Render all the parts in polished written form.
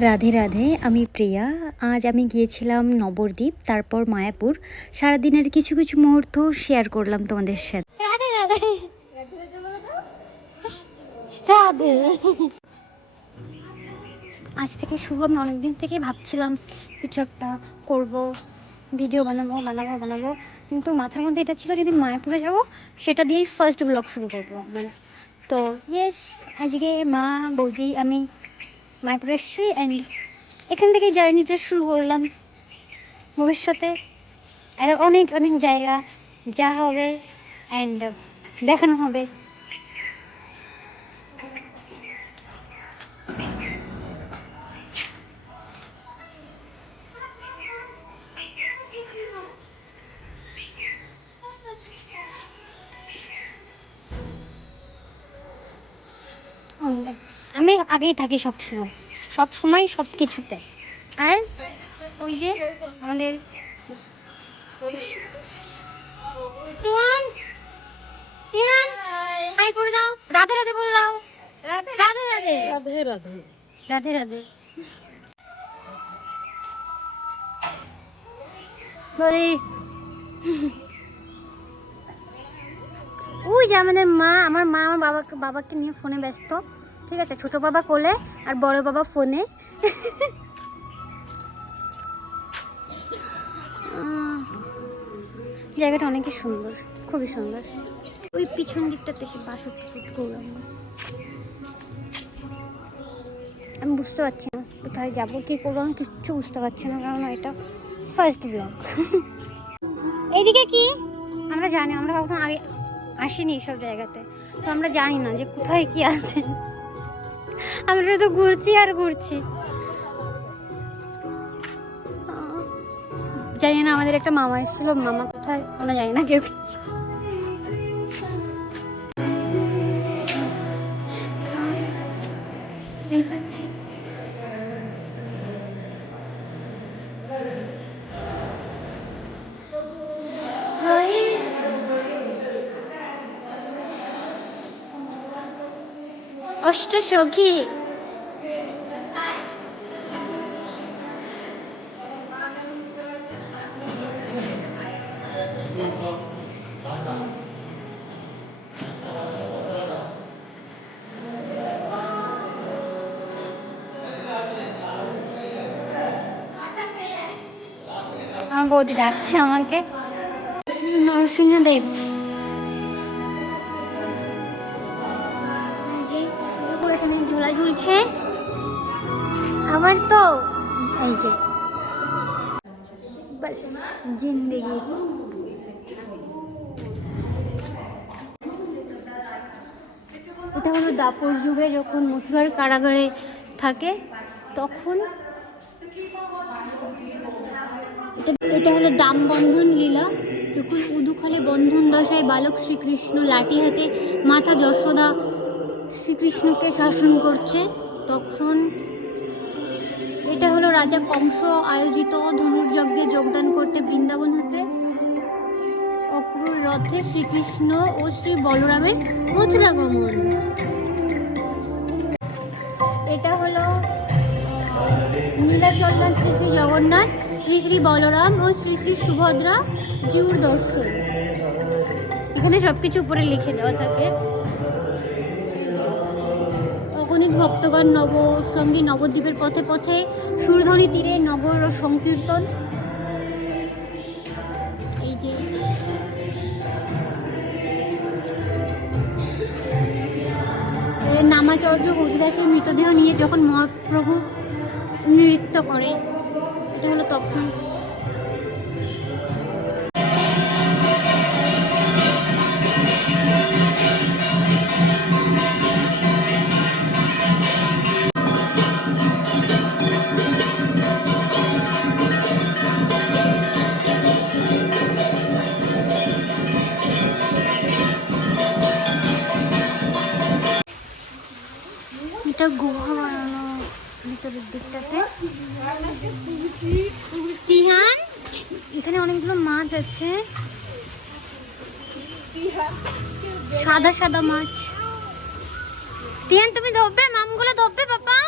রাধে রাধে, আমি প্রিয়া। আজ আমি গিয়েছিলাম নবদ্বীপ, তারপর মায়াপুর। সারাদিনের কিছু কিছু মুহূর্ত শেয়ার করলাম তোমাদের সাথে। রাধে রাধে রাধে। আজ থেকে শুরু। আমি অনেকদিন থেকেই ভাবছিলাম কিছু একটা করব, ভিডিও বানাবো বানাবো বানাবো, কিন্তু মাথার মধ্যে এটা ছিল যদি মায়াপুরে যাব সেটা দিয়েই ফার্স্ট ব্লগ শুরু করবো। তো ইয়েস, আজকে মা, বৌদি, আমি মায়াপুরে এসেছি অ্যান্ড এখান থেকে জার্নিটা শুরু করলাম। ভবিষ্যতে আরও অনেক অনেক জায়গা যা হবে অ্যান্ড দেখানো হবে। আমি আগেই থাকি সব সময় সব কিছুতে। আর ওই যে আমাদের ইয়ান, ইয়ান, হাই করে দাও, রাধে রাধে বলে দাও। রাধে রাধে রাধে রাধে রাধে রাধে রাধে। বলি ওই যে আমাদের মা, আমার মা আমার বাবাকে নিয়ে ফোনে ব্যস্ত। ঠিক আছে, ছোট বাবা কোলে আর বড় বাবা ফোনে। জায়গাটা অনেকই সুন্দর, খুবই সুন্দর। ওই পিছন দিকটাতে সে বাসর টুট করলাম। আমি বুঝতে পারছি না কোথায় যাবো, কী করবো, আমি কিচ্ছু বুঝতে পারছি না, কারণ এটা ফার্স্ট ব্লগ। এইদিকে কি আমরা জানি, আমরা কখনো আগে আসিনি এইসব জায়গাতে, তো আমরা জানি না যে কোথায় কি আছে। আমরা শুধু ঘুরছি আর ঘুরছি। জানি না, আমাদের একটা মামা এসেছিল, মামা কোথায় আমরা জানি না, কেউ কিছু। অষ্টসখী আমার বৌদি ডাকছে আমাকে। নরসিংহদেব এখানে ঝোলা ঝুলছে আমার, তো এই যে বাস জিন্দেগি। এটা হলো দাপর যুগে যখন মথুরার কারাগারে থাকে তখন। এটা হলো দাম বন্ধন লীলা, যখন উদুখালে বন্ধন দশায় বালক শ্রীকৃষ্ণ লাঠি হাতে মাতা যশোদা শ্রীকৃষ্ণকে শাসন করছে তখন। এটা হলো রাজা কংস আয়োজিত ধনুর্যজ্ঞে যোগদান করতে বৃন্দাবন হতে অক্রূর রথে শ্রীকৃষ্ণ ও শ্রী বলরামের মথুরা গমন। এটা হলো নীলাচলবান শ্রী শ্রী জগন্নাথ, শ্রী শ্রী বলরাম ও শ্রী শ্রী সুভদ্রা জিউর দর্শন। এখানে সবকিছু উপরে লিখে দেওয়া থাকে। অগণিত ভক্তগণ সঙ্গে নবদ্বীপের পথে পথে সুরধ্বনি তীরে নগর সংকীর্তন। এই যে নামাচার্য হরিদাসের মৃতদেহ নিয়ে যখন মহাপ্রভু নৃত্য করে, এটা হলো তখন। এটা গুহা বানানো ভিতরের দিকটাতে। তিহান, এখানে অনেকগুলো মাছ আছে, সাদা সাদা মাছ। তিহান তুমি ধরবে, মামগুলো ধরবে বাবা।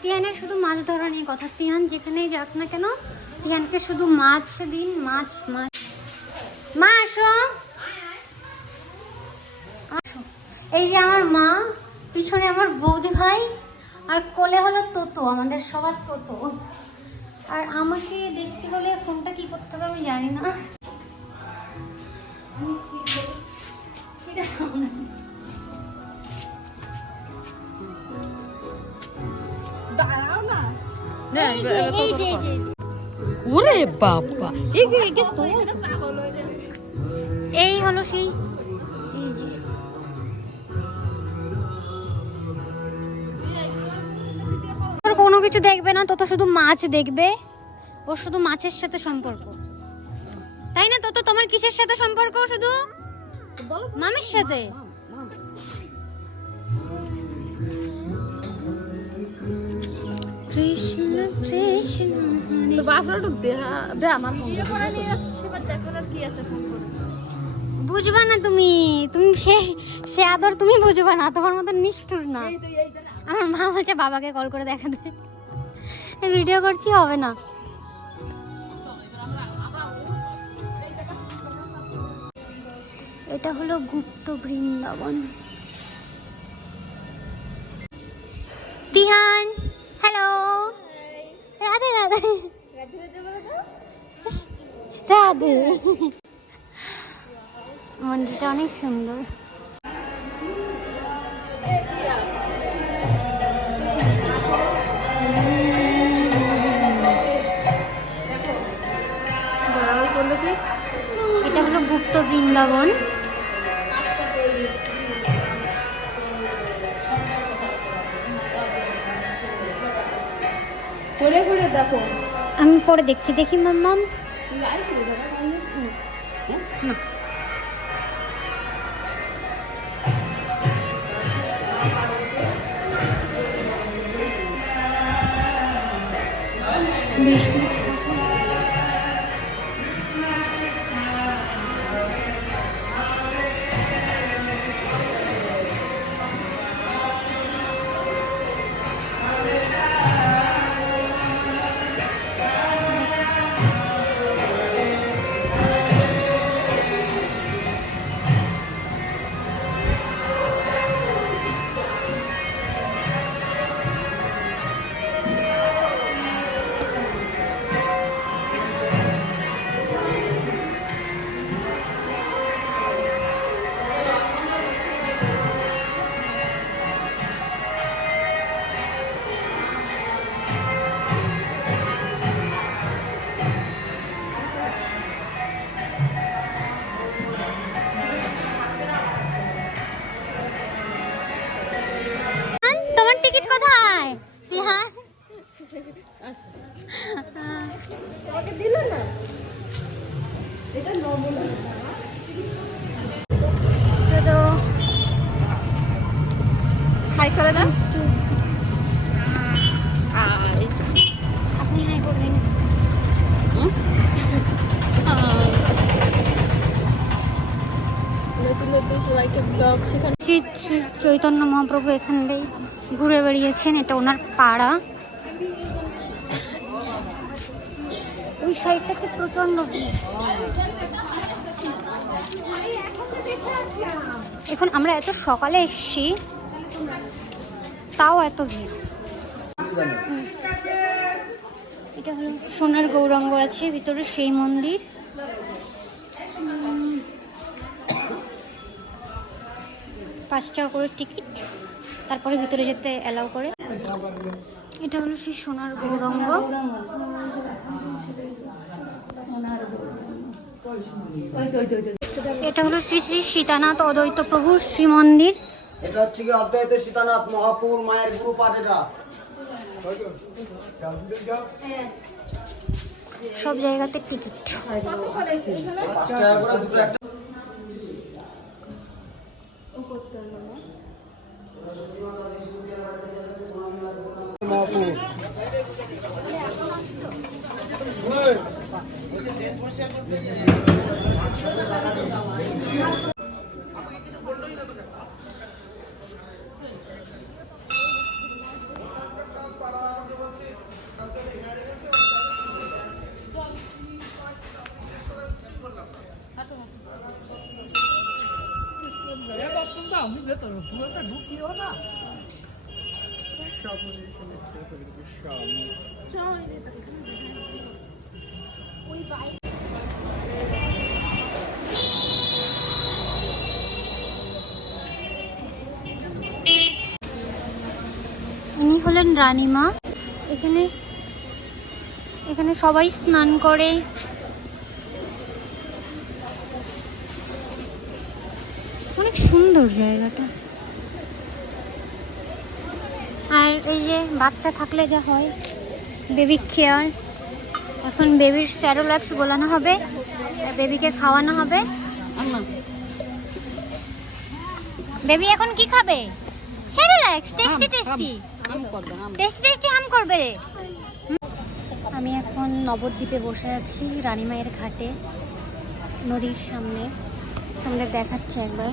তিয়ানের শুধু মাছ ধরা নিয়ে কথা। তিয়ান যেখানেই যাক না কেন, তিয়ানকে শুধু মাছ দিন, মাছ মাছ। মা আসো, আসো। এই যে আমার মা, পিছনে আমার বৌদি ভাই, আর কোলে হলো তোতো, আমাদের সবার তোতো। আর আমাকে দেখতে গেলে ফোনটা কি করতে হবে আমি জানি না। ওরে বাবা, এই হলো সেই, এই যে কোনো কিছু দেখবে না, তো শুধু মাছ দেখবে। ও শুধু মাছের সাথে সম্পর্ক, তাই না? তো তোমার কিসের সাথে সম্পর্ক? শুধু মামির সাথে। কৃষ্ণ কৃষ্ণ। বুঝবা না তুমি, তুমি সে আদর তুমি বুঝবা না, তোমার মতো নিষ্ঠুর না। আমার মা বলছে বাবাকে কল করে দেখা দে, ভিডিও করছি, হবে না। এটা হলো গুপ্ত বৃন্দাবন। তিহান, হ্যালো, রাধে রাধে রাধে। মন্দিরটা অনেক সুন্দর। এটা হলো গুপ্ত বৃন্দাবন। দেখো, আমি পরে দেখছি, দেখি মাম্মাম। না, বিষ্ণু তোমার টিকিট কোথায়? তিহান তোমাকে দিল না, এটা নমুনা। তো হাই করে না, আপনি হাই করবেন। নতুন নতুন সবাইকে ব্লগ শেখানো। চৈতন্য মহাপ্রভু এখান দিয়ে ঘুরে বেড়িয়েছেন, এটা ওনার পাড়া। ওই সাইডটাতে প্রচন্ড ভিড়। এখন আমরা এত সকালে এসছি, তাও এত ভিড়। এটা হলো সোনার গৌরাঙ্গ আছে ভিতরে, সেই মন্দির। 5 টাকা করে টিকিট, তারপরে ভিতরে যেতে অ্যালাউ করে। এটা হলো সেই সোনার গৌরাঙ্গ। এটা হলো শ্রী শ্রী সীতানাথ অদ্বৈত প্রভুর শ্রীমন্দির। এটা হচ্ছে কি অদ্বৈত সীতানাথ মহাপুর মায়ের গ্রুপ আর এটা সব জায়গাতে টিকিট। 5 টাকা করে দুটো একটা। মহাপুর আমি ভেতরে পুরোটা ঢুকিও না। উনি হলেন রানীমা। এখানে এখানে সবাই স্নান করে। অনেক সুন্দর জায়গাটা। আর এই যে বাচ্চা থাকলে যা হয়, বেবি কেয়ার। এখন বেবির স্যারোল্যাক্স গোলানো হবে আর বেবিকে খাওয়ানো হবে। বেবি এখন কি খাবে? স্যারোল্যাক্স। টেস্টি টেস্টি টেস্টি টেস্টি হাম করবে। আমি এখন নবদ্বীপে বসে আছি, রানীমায়ের ঘাটে, নদীর সামনে। তোমাদের দেখাচ্ছি একবার।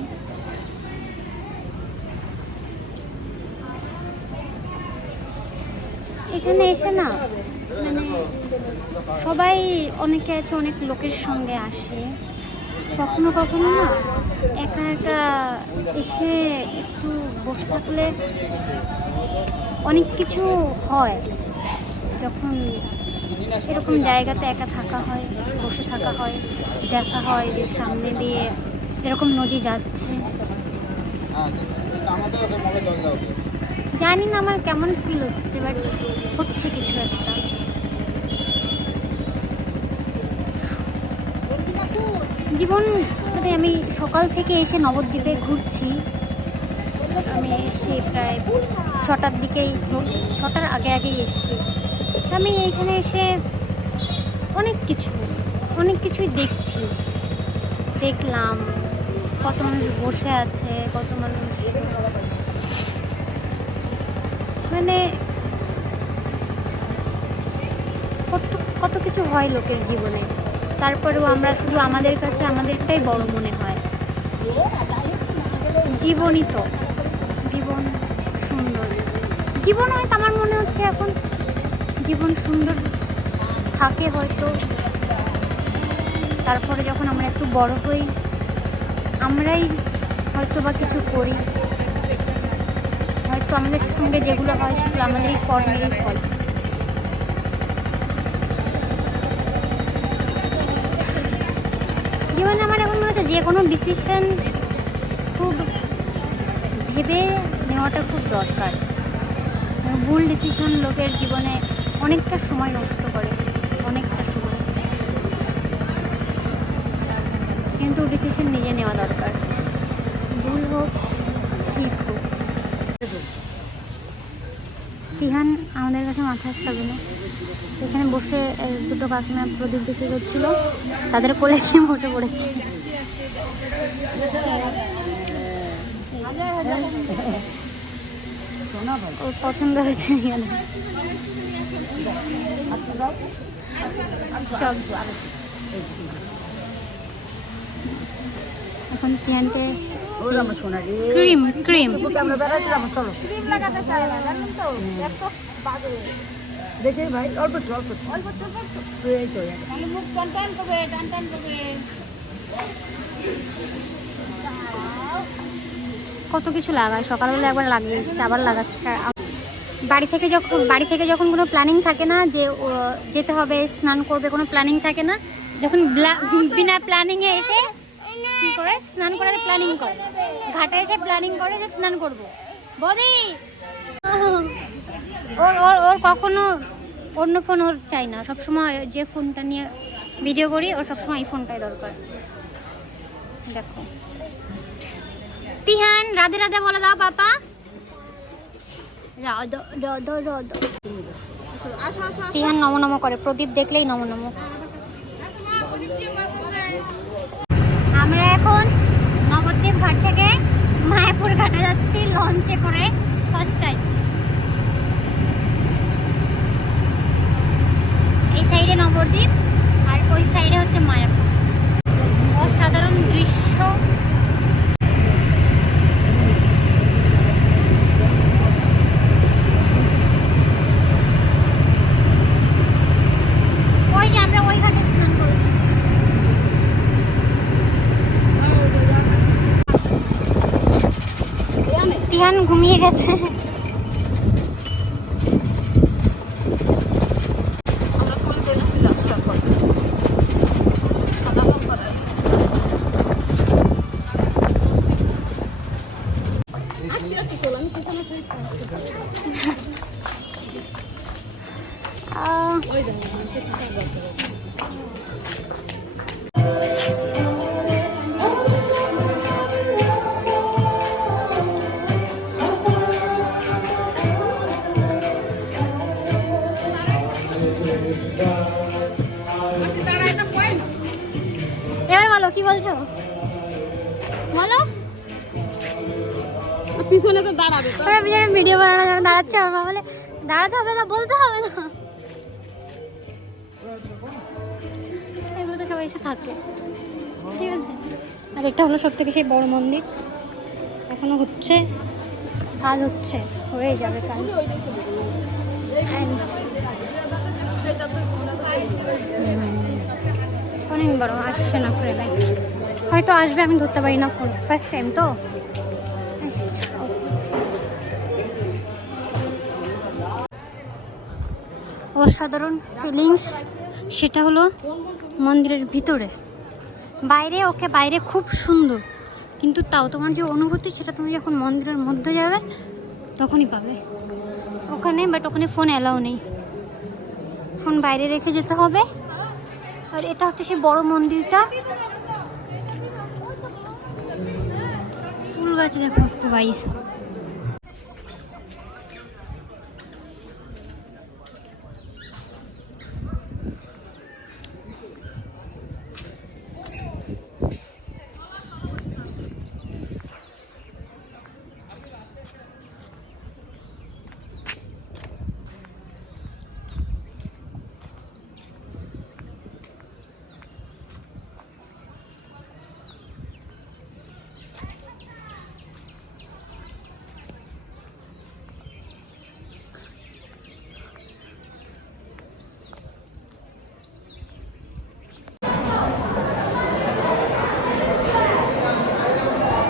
এখানে এসে না মানে সবাই, অনেকে আছে অনেক লোকের সঙ্গে আসে, কখনো কখনো না একা একা এসে একটু বসে থাকলে অনেক কিছু হয়। যখন এরকম জায়গাতে একা থাকা হয়, বসে থাকা হয়, দেখা হয় যে সামনে দিয়ে এরকম নদী যাচ্ছে, জানি না আমার কেমন ফিল হচ্ছে, বাট হচ্ছে কিছু একটা। জীবন মানে আমি সকাল থেকে এসে নবদ্বীপে ঘুরছি। আমি এসে প্রায় 6টার দিকেই, 6টার আগে আগেই এসেছি। আমি এইখানে এসে অনেক কিছুই দেখছি, দেখলাম কত মানুষ বসে আছে, কত মানুষ মানে কত কিছু হয় লোকের জীবনে। তারপরেও আমরা শুধু আমাদের কাছে আমাদেরটাই বড় মনে হয়। জীবনই তো, জীবন সুন্দর। জীবন হয়তো আমার মনে হচ্ছে এখন জীবন সুন্দর থাকে হয়তো, তারপরে যখন আমরা একটু বড় হই আমরাই হয়তো বা কিছু করি, হয়তো আমাদের সঙ্গে যেগুলো হয় সেগুলো আমাদেরই কর্মেরই ফল। জীবনে আমার এখন মনে হচ্ছে যে কোনো ডিসিশন খুব ভেবে নেওয়াটা খুব দরকার। ভুল ডিসিশন লোকের জীবনে অনেকটা সময় নষ্ট করে, অনেকটা সময়। কিন্তু ডিসিশন নিজে নেওয়া দরকার, ভুল হোক ঠিক হোক। তিহান আমাদের কাছে মাথা আসবে না। এখানে বসে দুটো কাকিমা প্রদীপ বিক্রি করছিল, তাদের কোলে বসে পড়েছে। ওর পছন্দ হয়েছে এখানে সব। এখন তিহানতে ক্রিম ক্রিম দেখে ভাই অল্প এই তো কত কিছু লাগায়, সকালবেলা একবার লাগিয়ে এসছে, আবার লাগাচ্ছে। বাড়ি থেকে যখন কোনো প্ল্যানিং থাকে না যে যেতে হবে স্নান করবে, কোনো প্ল্যানিং থাকে না, যখন বিনা প্ল্যানিংয়ে এসে কী করে স্নান করার প্ল্যানিং করে, ঘাটে এসে প্ল্যানিং করে যে স্নান করবো। বৌদি ওর কখনো অন্য ফোন ওর চাই না, সবসময় যে ফোনটা নিয়ে ভিডিও করি ওর সবসময় এই ফোনটাই দরকার। দেখো তিহান রাধে রাধে বলে দাও পাপা। রাধা রাধা রাধা। তিহান নম নম করে, প্রদীপ দেখলেই নম নম। আমরা এখন নবদ্বীপ ঘাট থেকে মায়াপুর ঘাটে যাচ্ছি লঞ্চে করে, ফার্স্ট টাইম। এই সাইডে নবদ্বীপ আর ওই সাইডে হচ্ছে মায়াপুর। অসাধারণ দৃশ্য। ওই যে আমরা ওই ঘাটে স্নান করেছি। ঘুমিয়ে গেছে। আমরা ফুল তেল লাস্ট করতেছি সাদা রং করা আজকে তোলা আমি পিছনে ফেলে ওই দেখো সেটা গেছে এবার বলো কি বলছো, বলো। পিছনে তো দাঁড়াবে তো ভিডিও বানানো যাবে, দাঁড়াচ্ছে আমার বলে দাঁড়াতে হবে না, বলতে হবে না, এগুলো তো সবাই এসে থাকে, ঠিক আছে। আর এটা হলো সব থেকে সেই বড় মন্দির, এখনো হচ্ছে, কাজ হচ্ছে, হয়ে যাবে কাজ। অনেক বড়, আসছে না ফ্রেমে, হয়তো আসবে, আমি ধরতে পারি না ফোন, ফার্স্ট টাইম তো। অসাধারণ ফিলিংস, সেটা হলো মন্দিরের ভিতরে, বাইরে ওকে বাইরে খুব সুন্দর, কিন্তু তাও তোমার যে অনুভূতি সেটা তুমি যখন মন্দিরের মধ্যে যাবে তখনই পাবে। ওখানে বাট ওখানে ফোন অ্যালাউ নেই, ফোন বাইরে রেখে যেতে হবে। আর এটা হচ্ছে সেই বড় মন্দিরটা, ফুল গাছ দেখো একটু গাইস।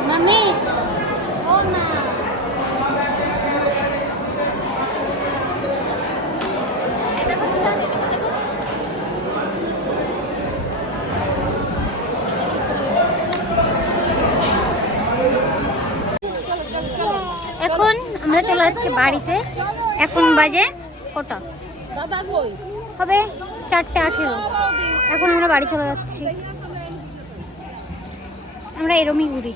মামি ও না, এখন আমরা চলে যাচ্ছি বাড়িতে। এখন বাজে কটা দাদা কই হবে, 4:18। এখন আমরা বাড়ি চলে যাচ্ছি, আমরা এরমই ঘুরি।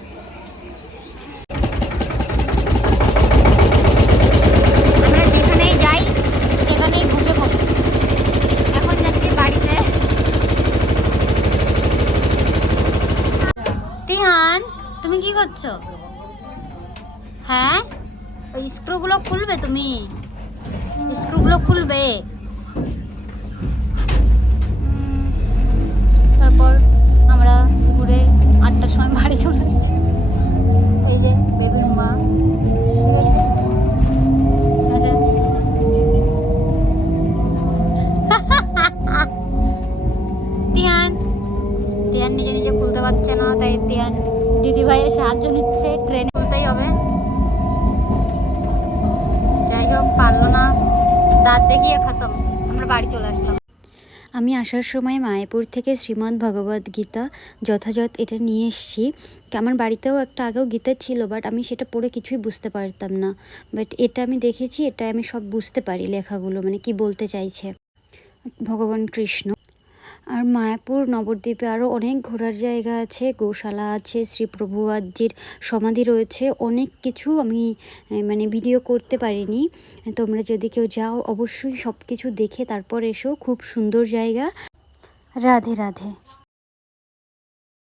আমরা যেখানেই যাই সেখানেই ঘুরে পড়ি। এখন যাচ্ছি বাড়িতে। তিহান তুমি কি করছো? হ্যাঁ, ওই স্ক্রুগুলো খুলবে, তুমি স্ক্রুগুলো খুলবে। তারপর আমরা ঘুরে 8টার সময় বাড়ি চলে আসছি। এই যে বেবির মা, তিয়ান তিয়ান নিজে নিজে খুলতে পারছে না, তাই তিয়ান দিদি ভাইয়ের সাহায্য নিচ্ছে, ট্রেনে খুলতেই হবে। যাই হোক, পারলো না, দাঁত দেখিয়ে খতম, আমরা বাড়ি চলে আসলাম। আমি আসার সময় মায়াপুর থেকে শ্রীমদ্ ভগবদ গীতা যথাযথ এটা নিয়ে এসেছি। আমার বাড়িতেও একটা আগেও গীতা ছিল, বাট আমি সেটা পড়ে কিছুই বুঝতে পারতাম না, বাট এটা আমি দেখেছি, এটা আমি সব বুঝতে পারি, লেখাগুলো মানে কি বলতে চাইছে ভগবান কৃষ্ণ। আর মায়াপুর নবদ্বীপে আরও অনেক ঘোরার জায়গা আছে, গোশালা আছে, শ্রী প্রভুপাদজির সমাধি রয়েছে, অনেক কিছু আমি মানে ভিডিও করতে পারিনি। তোমরা যদি কেউ যাও অবশ্যই সব কিছু দেখে তারপর এসো, খুব সুন্দর জায়গা। রাধে রাধে।